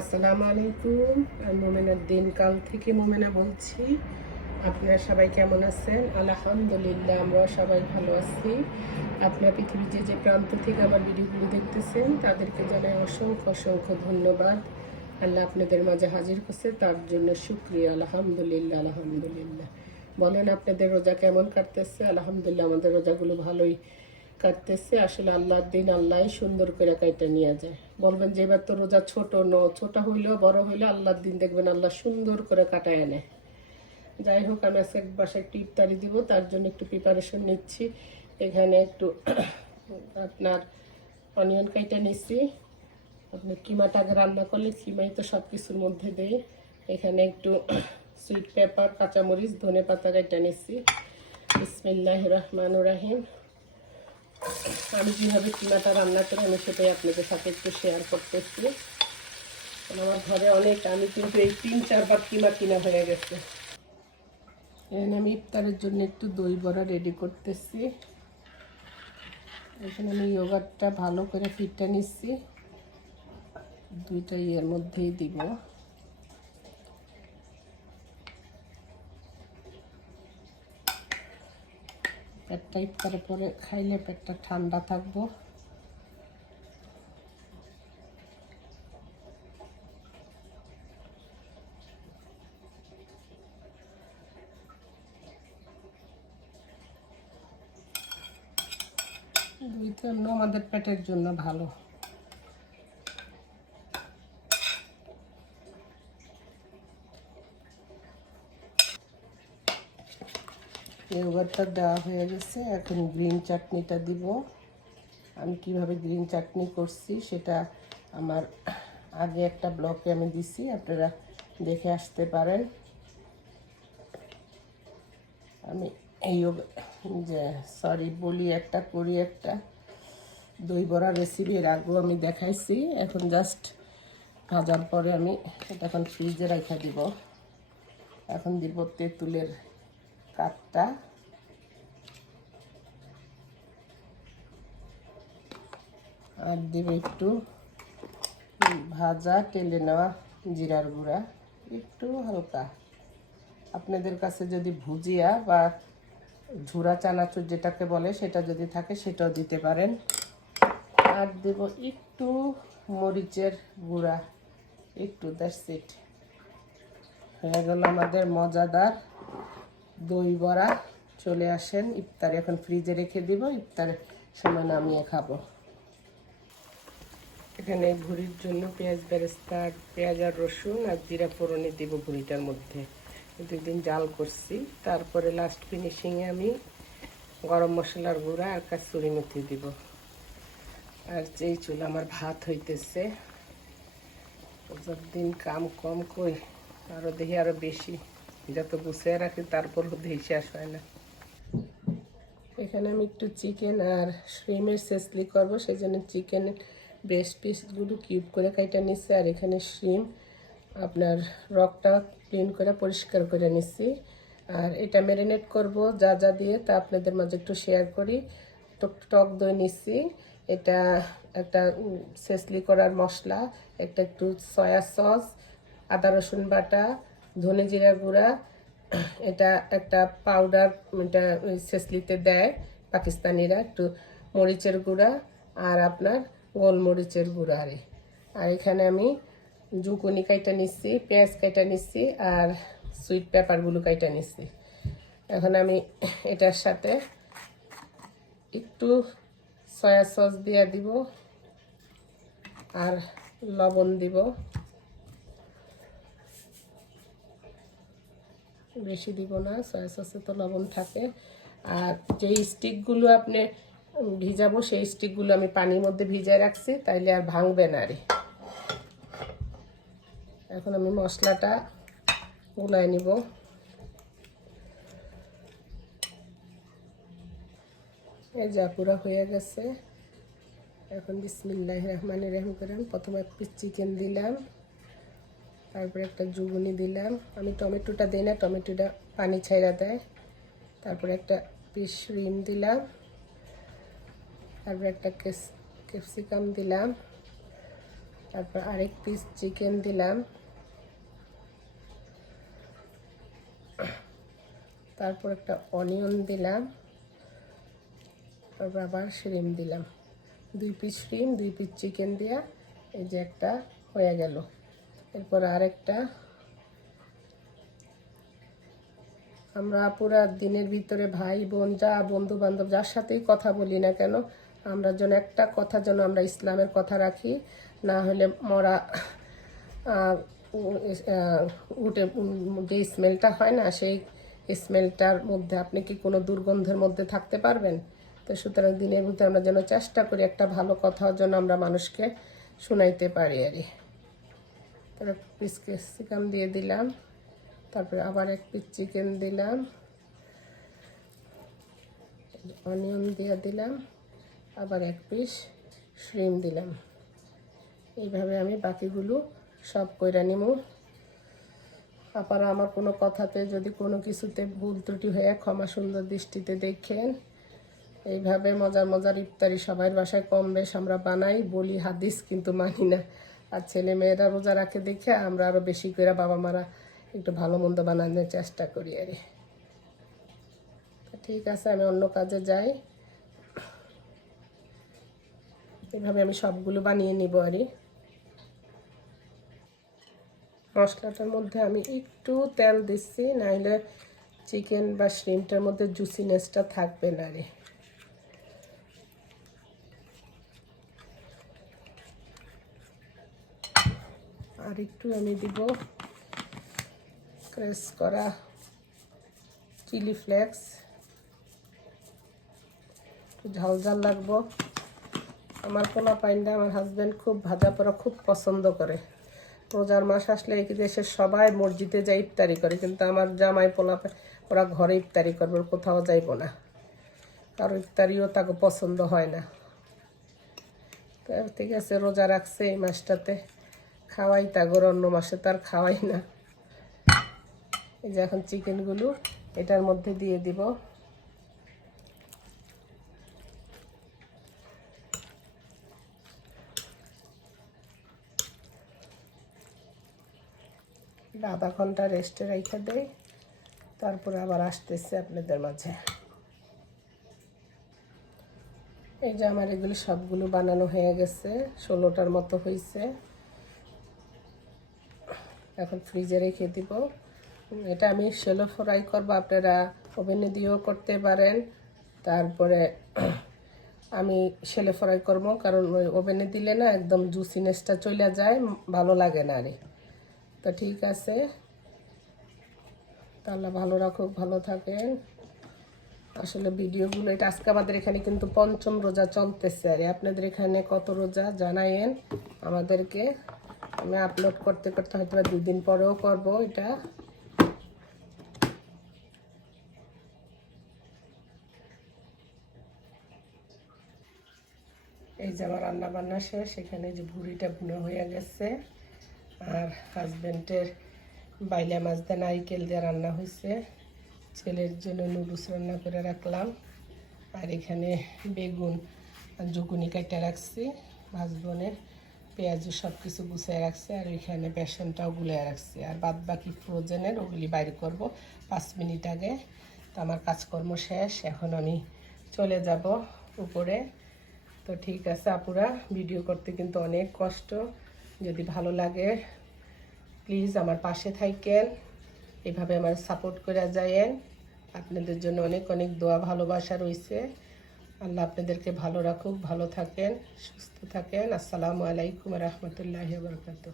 আসসালামু আলাইকুম, আমি মোমেনার দিনকাল থেকে মোমেনা বলছি। আপনারা সবাই কেমন আছেন? আলহামদুলিল্লাহ আমরা সবাই ভালো আছি। আপনারা পৃথিবীর যে যে প্রান্ত থেকে আমার ভিডিওগুলো দেখতেছেন, তাদেরকে জানাই অসংখ্য অসংখ্য ধন্যবাদ। আল্লাহ আপনাদের মাঝে হাজির করছে, তার জন্য শুক্রিয়া। আলহামদুলিল্লাহ আলহামদুলিল্লাহ। বলেন, আপনাদের রোজা কেমন কাটতেছে? আলহামদুলিল্লাহ, আমাদের রোজাগুলো ভালোই কাটতেছে, আসলে আল্লাহর দিন আল্লাহ সুন্দর করে কাইটা নিয়ে যায়। বলবেন যে এবার তো রোজা ছোট ন, ছোট হইলেও বড় হইলেও আল্লাহর দিন দেখবেন আল্লাহ সুন্দর করে কাটায় আনে যাই হোক, আমি আজকে বাসায় একটু ইফতারি দিব, তার জন্য একটু প্রিপারেশন নিচ্ছি। এখানে একটু আপনার অনিয়ন কাইটা নিচ্ছি আপনি কিমাটা আগে রান্না করলে কিমাই তো সব কিছুর মধ্যে দেয়। এখানে একটু সুইট পেপার কাঁচামরিচ ধনে পাতা কাইটা নিচ্ছি বিসমিল্লাহ রহমান রাহিম। আমি কীভাবে কিমাটা রান্না করি আমি সেটাই আপনাদের সাথে একটু শেয়ার করতেছি আমার ঘরে অনেক, আমি কিন্তু এই তিন চারবার কিমা কিনা হয়ে গেছে। এখানে আমি ইফতারের জন্য একটু দই বড়া রেডি করতেছি। এখানে আমি ইয়োগারটা ভালো করে ফিটটা নিচ্ছি। দুইটা ইয়ের মধ্যেই দিব। পেটটা ইফতারে পরে খাইলে পেটটা ঠান্ডা থাকব। দুইটা আমাদের পেটের জন্য ভালো। ইয়োগারটা দেওয়া হয়ে গেছে। এখন গ্রিন চাটনিটা দিব। আমি কীভাবে গ্রিন চাটনি করছি সেটা আমার আগে একটা ব্লকে আমি দিছি, আপনারা দেখে আসতে পারেন। আমি এই যে সরি বলি একটা, করি একটা। দই বড়া রেসিপি এর আগেও আমি দেখাইছি। এখন জাস্ট ভাজার পরে আমি এটা এখন ফ্রিজে রেখে দিব। এখন দিব তেঁতুলের কাঠটা আর দিব একটু ভাজা তেলে নেওয়া জিরার গুঁড়া, একটু হালকা। আপনাদের কাছে যদি ভুজিয়া বা ঝুরা চানাচুর যেটাকে বলে সেটা যদি থাকে সেটাও দিতে পারেন। আর দেব একটু মরিচের গুঁড়া, একটু, দ্যাটস ইট। হয়ে গেল আমাদের মজাদার দই বড়া চলে আসেন, ইফতারে এখন ফ্রিজে রেখে দিব ইফতারের সময় নামিয়ে খাব। এখানে ভুড়ির জন্য পেঁয়াজ বেরেস্তা, পেঁয়াজ আর রসুন আর জিরা ফোড়নে দিব ভুড়িটার মধ্যে। দুই দিন জাল করছি, তারপরে লাস্ট ফিনিশিংয়ে আমি গরম মশলার গুঁড়া আর কাসুরি মেথি দিব। আর যেই চুল আমার ভাত হইতেছে দিন কাম কম কই আরও দেখি আরও বেশি। যত গুছিয়ে রাখি, তারপর দেখি শেষ হয় না। এখানে আমি একটু চিকেন আর শ্রিমের সেসলি করব সেই জন্য চিকেনের ব্রেস্ট পিসগুলো কিউব করে কাইটা নিচ্ছি, আর এখানে শ্রিম আপনার রকটা ক্লিন করে, পরিষ্কার করে নিচ্ছি। আর এটা ম্যারিনেট করব, যা যা দিয়ে তা আপনাদের মাঝে একটু শেয়ার করি। টক টক দই নিচ্ছি, এটা একটা সেসলি করার মশলা, একটা একটু সয়া সস আদা রসুন বাটা ধনে জিরা গুঁড়া, এটা একটা পাউডার এটা সেসলিতে দেয়, পাকিস্তানিরা, একটু মরিচের গুঁড়া আর আপনার গোলমরিচের গুঁড়া আরে। আর এখানে আমি জুকুনি কাইটা নিচ্ছি, পেঁয়াজ কাইটা নিচ্ছি আর সুইট পেপারগুলো কাইটা নিচ্ছি। এখন আমি এটার সাথে একটু সয়া সস দিয়ে দিব আর লবণ দিব। বেশি দিব না সয়া সসে তো লবণ থাকে। আর যেই স্টিকগুলো আপনি ভিজাবো, সেই স্টিকগুলো আমি পানির মধ্যে ভিজায় রাখছি, তাইলে আর ভাঙবে না রে। এখন আমি মশলাটা গুলাই নিব। এই যা পুরা হয়ে গেছে। এখন বিসমিল্লাহ রহমান রহম করেন প্রথমে এক পিস চিকেন দিলাম। তারপরে একটা জুগুনি দিলাম। আমি টমেটোটা দিই না, টমেটোটা পানি ছাইরা দেয়। তারপরে একটা পিস রিম দিলাম। তারপরে একটা ক্যাপসিকাম দিলাম। তারপর আরেক পিস চিকেন দিলাম। তারপর একটা অনিয়ন দিলাম। তারপর আবার শ্রিম দিলাম। দুই পিস শ্রিম দুই পিস চিকেন দিয়া এই যে একটা হয়ে গেল। এরপর আরেকটা। আমরা পুরা দিনের ভিতরে ভাই, বোন, যা বন্ধু বান্ধব, যার সাথেই কথা বলি না কেন, আমরা যেন একটা কথা যেন আমরা ইসলামের কথা রাখি, না হলে মরা উঠে যে স্মেলটা হয় না, সেই স্মেলটার মধ্যে আপনি কি কোনো দুর্গন্ধের মধ্যে থাকতে পারবেন? তো সুতরাং দিনের ভিতরে আমরা যেন চেষ্টা করি একটা ভালো কথা যেন আমরা মানুষকে শোনাইতে পারি আর কি তারপর পিস ক্যাপসিকাম দিয়ে দিলাম। তারপরে আবার এক পিস চিকেন দিলাম। অনিয়ন দিয়ে দিলাম। আবার এক পিস শ্রিম দিলাম। এইভাবে আমি বাকিগুলো সব কইরা নিমু। আপারা আমার কোনো কথাতে যদি কোনো কিছুতে ভুল ত্রুটি হয়ে ক্ষমা সুন্দর দৃষ্টিতে দেখেন, এইভাবে মজার মজার ইফতারি সবাই বাসায় কম বেশ আমরা বানাই, বলি, হাদিস কিন্তু মানি না। আর ছেলে মেয়েরা রোজা রাখে দেখে আমরা আরও বেশি করে বাবা মারা একটু ভালো মন্দ বানানোর চেষ্টা করি আরে ঠিক আছে, আমি অন্য কাজে যাই। এভাবে আমি সবগুলো বানিয়ে নিব আরই মশলাটার মধ্যে আমি একটু তেল দিচ্ছি নাহলে চিকেন বা শ্রিমটার মধ্যে জুসিনেসটা থাকবে না রে আর একটু আমি দিব ক্রেস করা চিলি ফ্লেক্স। একটু ঝাল ঝাল লাগবো। আমার পোলা পাইনটা আমার হাজব্যান্ড খুব ভাজা পোড়া খুব পছন্দ করে। রোজার মাস আসলে এই দেশের সবাই মসজিদে যায় ইফতারি করে, কিন্তু আমার জামাই পোলা ওরা ঘরে ইফতারি করবে কোথাও যাইব না। কারও ইফতারিও তাকে পছন্দ হয় না। ঠিক আছে, রোজা রাখছে এই মাসটাতে। খাওয়াই, তাগর অন্য মাসে তার খাওয়াই না। এই যে এখন চিকেনগুলো, এটার মধ্যে দিয়ে দিব। আধা ঘণ্টা রেস্টে রেখে দেয় তারপরে আবার আসতেছে আপনাদের মাঝে। এই যে আমার এগুলো সবগুলো বানানো হয়ে গেছে, ষোলোটার মতো হয়েছে এখন ফ্রিজে রেখে দিব। এটা আমি সেলো ফ্রাই করব, আপনারা ওভেনে দিয়েও করতে পারেন। তারপরে আমি শেলে ফ্রাই করব, কারণ ওই ওভেনে দিলে না একদম জুসিনেসটা চলে যায়, ভালো লাগে না আরে। তো ঠিক আছে। তাহলে ভালো রাখুক, ভালো থাকেন। আসলে ভিডিওগুলো, এটা আজকে আমাদের এখানে কিন্তু পঞ্চম রোজা চলতেছে। আর আপনাদের এখানে কত রোজা জানায়েন আমাদেরকে? আমি আপলোড করতে করতে হয়তো বা দুদিন পরেও করব এটা। এই যে আমার রান্না বান্না শেষ, এখানে যে ভুড়িটা বুনো হয়ে গেছে। আর হাজব্যান্ডের বাইলা মাছ দিয়ে নারিকেল দিয়ে রান্না হয়েছে। ছেলের জন্য নুডলস রান্না করে রাখলাম। আর এখানে বেগুন আর জুকুনি কাটা রাখছি। ভাজবনের পেঁয়াজু সব কিছু গুছিয়ে রাখছি আর ওইখানে বেসনটাও গুলিয়ে রাখছি। আর বাদ বাকি ফ্রোজেনের ওগুলি বাইরে করব। পাঁচ মিনিট আগে তো আমার কাজকর্ম শেষ, এখন আমি চলে যাব উপরে। তো ঠিক আছে আপুরা, ভিডিও করতে কিন্তু অনেক কষ্ট। যদি ভালো লাগে প্লিজ আমার পাশে থাকেন এভাবে আমার সাপোর্ট করে যায়েন। আপনাদের জন্য অনেক অনেক দোয়া ভালোবাসা রয়েছে আল্লাহ আপনাদেরকে ভালো রাখুক ভালো থাকেন সুস্থ থাকেন। আসসালামু আলাইকুম রহমতুল্লাহ বরকাত